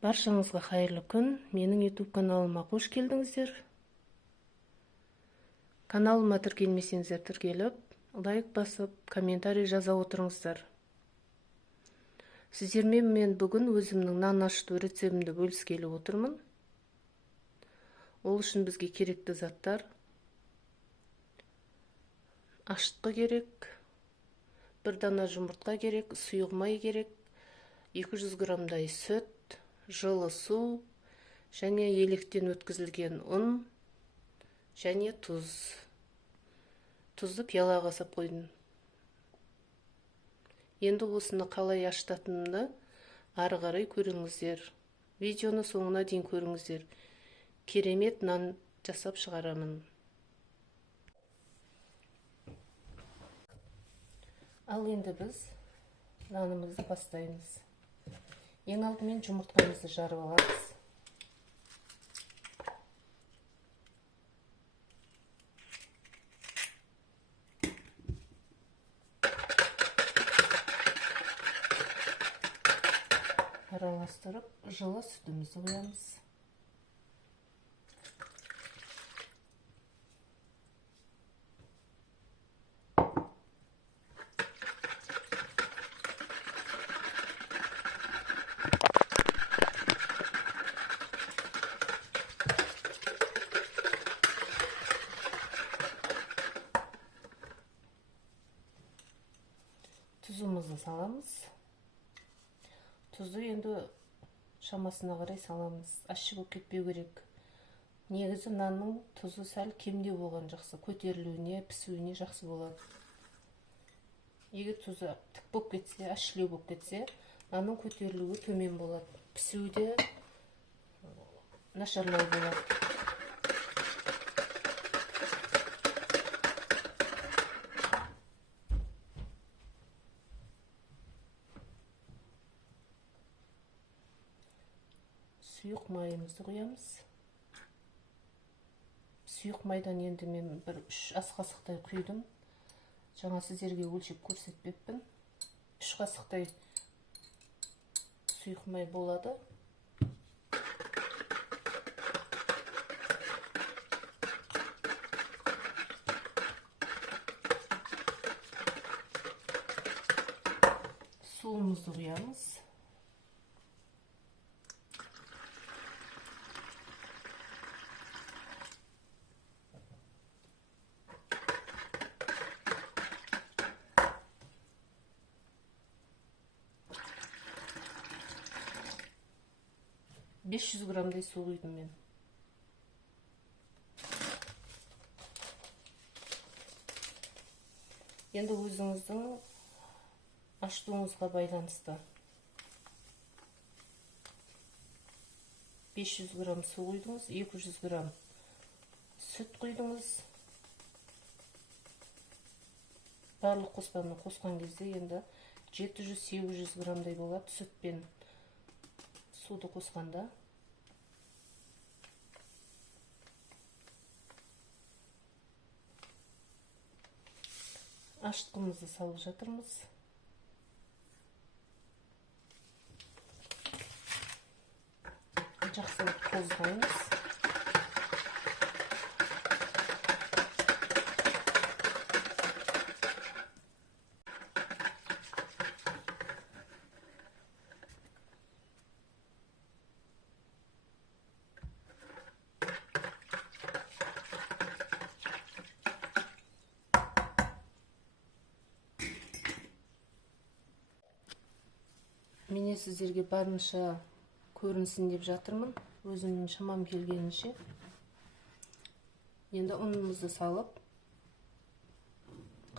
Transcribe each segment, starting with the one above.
Баршаңызға қайырлы күн. Менің YouTube каналыма қош келдіңіздер. Каналыма тіркелмесеңіздер тіркеліп, лайк басып, комментарий жаза отырыңыздар. Сіздермен мен бүгін өзімнің нан ашыту рецебімді бөліскелі отырмын. Ол үшін бізге керекті заттар: ашытқы керек, бір дана жұмыртқа керек, сұйық май керек, 200 граммдай сүт, жылы су, және електен өткізілген ұн, және тұз. Тұзды пиалаға сап қойдым. Енді осыны қалай ашытатынымды ары қарай көріңіздер. Видеоны соңына дейін көріңіздер. Керемет нан жасап шығарамын. Ал енді біз нанымызды бастаймыз. Ең алдымен жұмыртқамызды жарып аламыз. Араластырып, жылы сүтімізді құямыз. Тұзымызды саламыз. Тұзды енді шамасына қарай саламыз. Ащы болып кетпеу керек. Негізі нанның тұзы сәл кемдеу болған жақсы. Көтерілуіне, пісуіне жақсы болады. Егер тұзы тік болып кетсе, ащылау болып кетсе, нанның көтерілуі төмен болады. Пісуі де нашарлау болады. Сұйық майымызды құямыз. Сұйық майдан енді мен 3 ас қасықтай құйдым. Жаңа сіздерге өлшеп көрсетпеппін. 3 қасықтай сұйық май болады. Суымызды құямыз. — 500 граммдай су құйдым мен. Енді өзіңіздің ашытуыңызға байланысты. 500 грамм су құйдыңыз, 200 грамм сүт құйдыңыз. Барлық қоспаны қосқан кезде енді 700-800 граммдай болады сүт пен суды қосқанда. Ашытқымызды салып жатырмыз. Жақсылап қозғаймыз. Мен сіздерге барынша көрінсін деп жатырмын, өзімнің шамам келгенінше. Енді ұнымызды салып,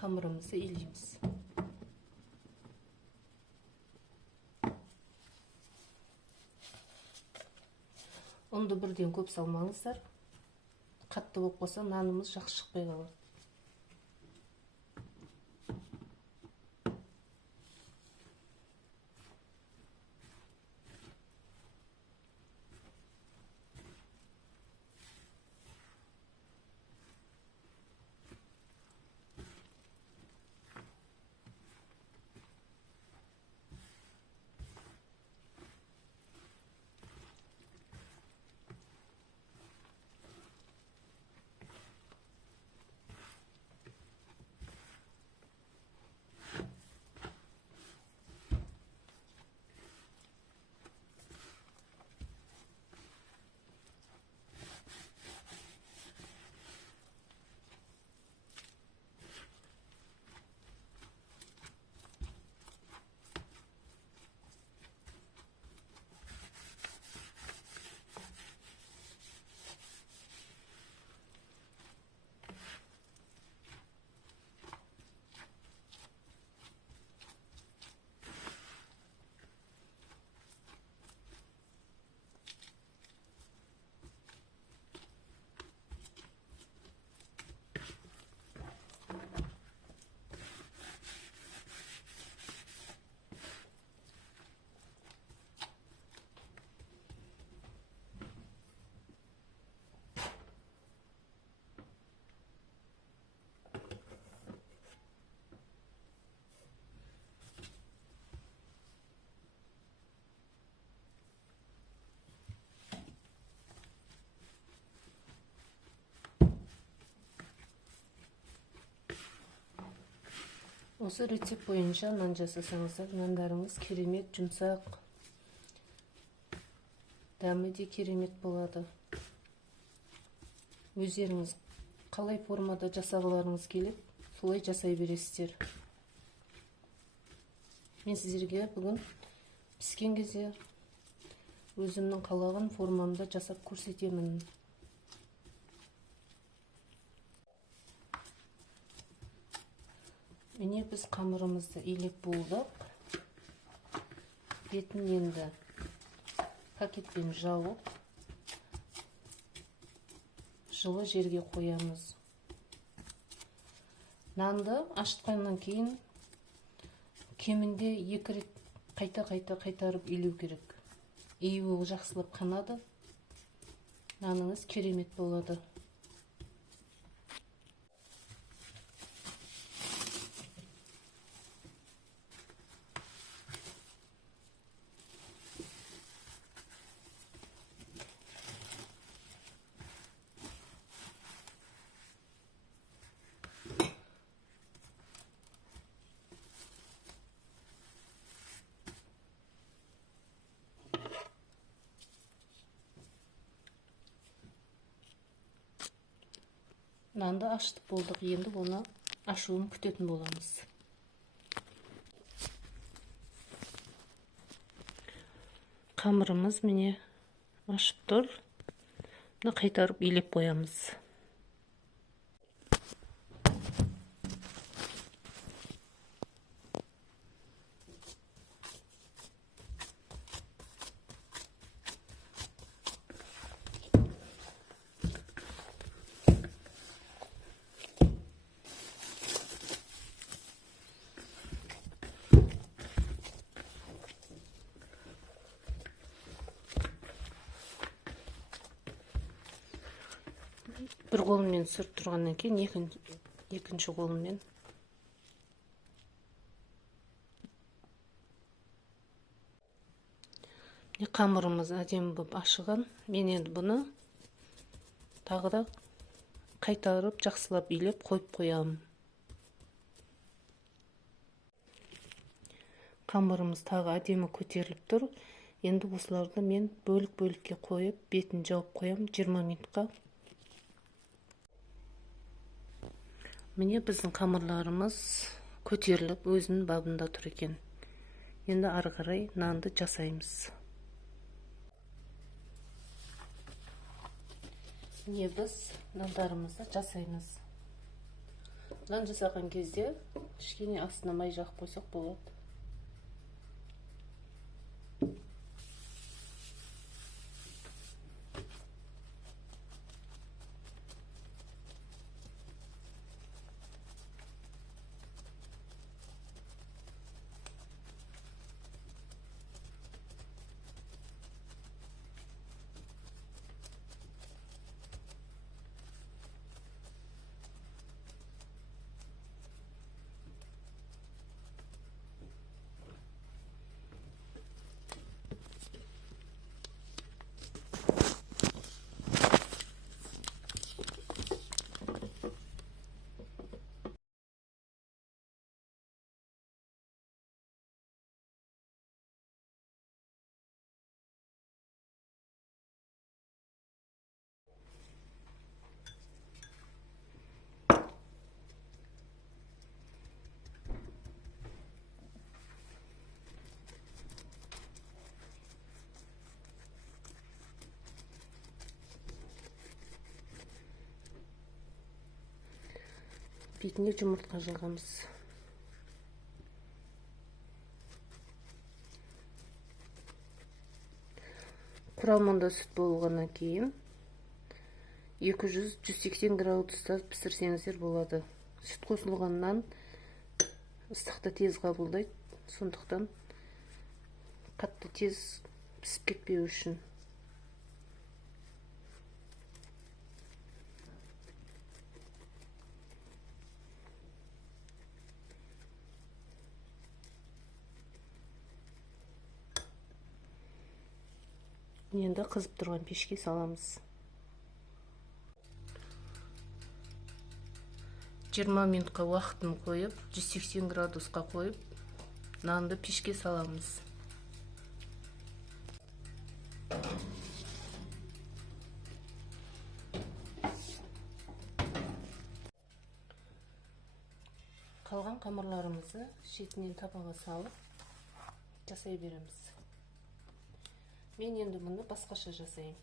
қамырымызды илейміз. Ұнды бірден көп салмаңыздар. Қатты болып қалса, нанымыз жақсы шықпай қалады. Осы рецепт бойынша нан жасасаңыздар, нандарыңыз керемет, жұмсақ, дәмі де керемет болады. Өздеріңіз қалай формада жасағыларыңыз келіп, солай жасай бересіздер. Мен сіздерге бүгін піскен кезде өзімнің қалаған формамда жасап көрсетемін. Міне біз қамырымызды илеп болдық. Бетін енді пакетпен жауып, жылы жерге қоямыз. Нанды ашытқаннан кейін кемінде 2 рет қайтарып илеу керек. Июі жақсылап қанады, наныңыз керемет болады. Нанды ашытып болдық, енді оны ашуын күтетін боламыз. Қамырымыз міне ашып тұр. Бұны қайтарып илеп қоямыз. Bir қолыммен сүріп тұрғаннан кейін екінші қолыммен қамырымыз әдемі болып ашыған. Мен енді бұны тағы да қайтарып жақсылап илеп қойып қоямын. Қамырымыз тағы әдемі көтеріліп тұр. Енді осыларды мен бөлік-бөлікке қойып, бетін жауып қоямын 20 минутқа. Міне біздің қамырларымыз көтеріліп, өзінің бабында тұр екен. Енді ары қарай нанды жасаймыз. Міне біз нандарымызды жасаймыз. Нан жасаған кезде кішкене астына май жағып қойсақ болады. Бетіне жұмыртқа жағамыз. Құрамында сүт болғаннан кейін 200-180 градуста пісірсеңіздер болады. Сүт қосылғаннан ыстықты тез қабылдайды, сондықтан қатты тез пісіп кетпеу үшін. Енді қызып тұрған пешке саламыз. 20 минутқа уақытын қойып, 180 градусқа қойып, нанды пешке саламыз. Қалған қамырларымызды шетінен табаға салып жасай береміз. Мен енді мұны басқаша жасайым.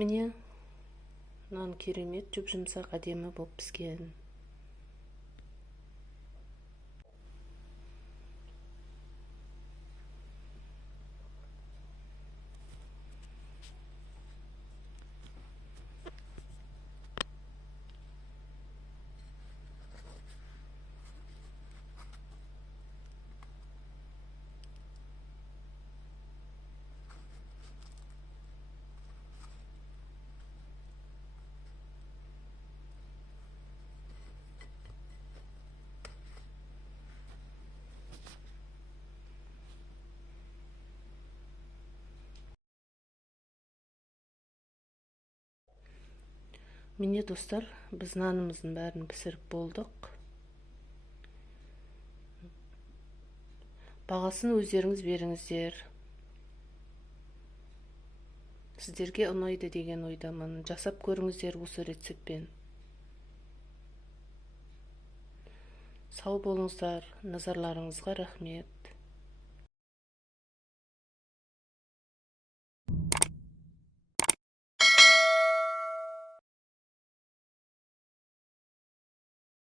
Міне, нан керемет, жұп-жұмсақ, әдемі болып піскен. Міне достар, біз нанымыздың бәрін пісіріп болдық. Бағасын өздеріңіз беріңіздер. Сіздерге ұнайды деген ойдамын. Жасап көріңіздер осы рецептпен. Сау болыңыздар, назарларыңызға рахмет.